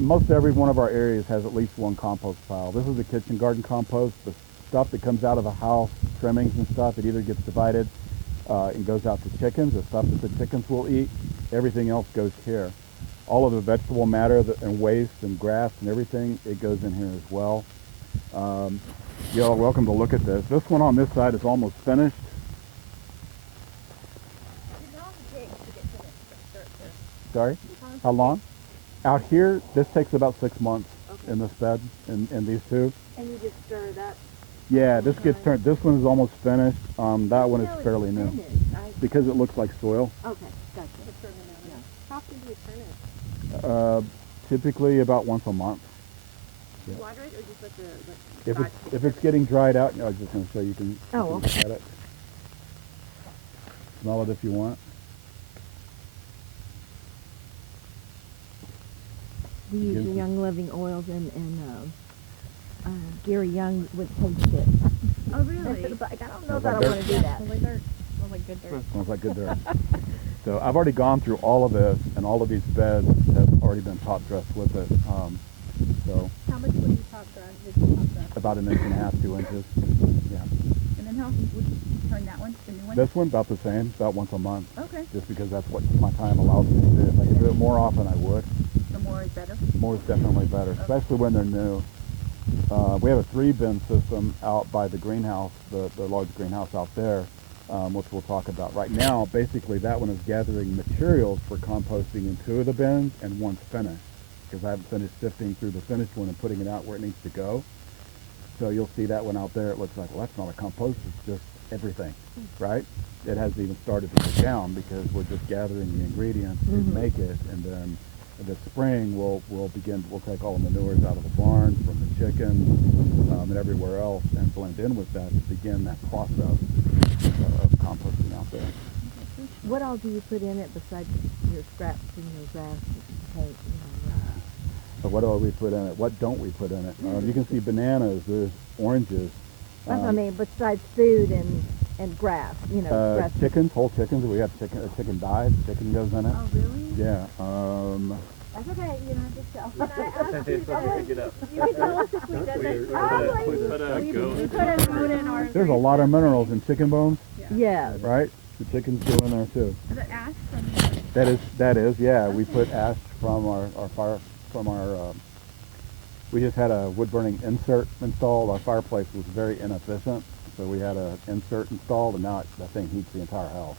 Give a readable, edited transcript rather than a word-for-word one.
Most every one of our areas has at least one compost pile. This is the kitchen garden compost. The stuff that comes out of the house, trimmings and stuff, it either gets divided and goes out to chickens, the stuff that the chickens will eat. Everything else goes here. All of the vegetable matter and waste and grass and everything, it goes in here as well. You're welcome to look at this. This one on this side is almost finished. Sorry? How long? Out here, this takes about 6 months in this bed, in these two. And you just stir it up? Yeah, this gets turned. This one is almost finished. That one is fairly new. Because it looks like soil. Okay, gotcha. Yeah. How often do you turn it? Typically about once a month. Yeah. Water it or just let the if it's getting dried out, I was just going to show you can look at it. Smell it if you want. We use the Young Living oils, and Gary Young would taste it. Oh, really? Like, I don't know if I want to do that. Smells like dirt. Smells like good dirt. Smells like good dirt. So I've already gone through all of this, and all of these beds have already been top dressed with it. So how much would you top dress? About 1.5 inches, 2 inches. Yeah. And then how would you turn that one, the new one? This one about the same, about once a month. Okay. Just because that's what my time allows me to do. If I could do it more often, I would. The more is better? More is definitely better, especially when they're new. We have a 3-bin system out by the greenhouse, the large greenhouse out there, which we'll talk about. Right now, basically that one is gathering materials for composting in 2 of the bins, and one's finished, because I haven't finished sifting through the finished one and putting it out where it needs to go. So you'll see that one out there. It looks like, well, that's not a compost, it's just everything, right? It hasn't even started to go down because we're just gathering the ingredients to make it, and then this spring we'll take all the manures out of the barns from the chickens and everywhere else and blend in with that to begin that process of composting out there. What all do you put in it besides your scraps and your grass and paint? So what do we put in it? What don't we put in it? You can see bananas, there's oranges. That's what I mean, besides food and grass, grass. Chickens, whole chickens. We have chicken died. Chicken goes in it. Oh, really? Yeah. That's okay. You don't have to tell. You can tell us if we've done that. We put a goat in ours. There's a lot of minerals in chicken bones. Yeah. Right? The chickens go in there too. Is it ash from That is, yeah. Okay. We put ash from our fire, we just had a wood burning insert installed. Our fireplace was very inefficient, so we had an insert installed, and now that thing heats the entire house.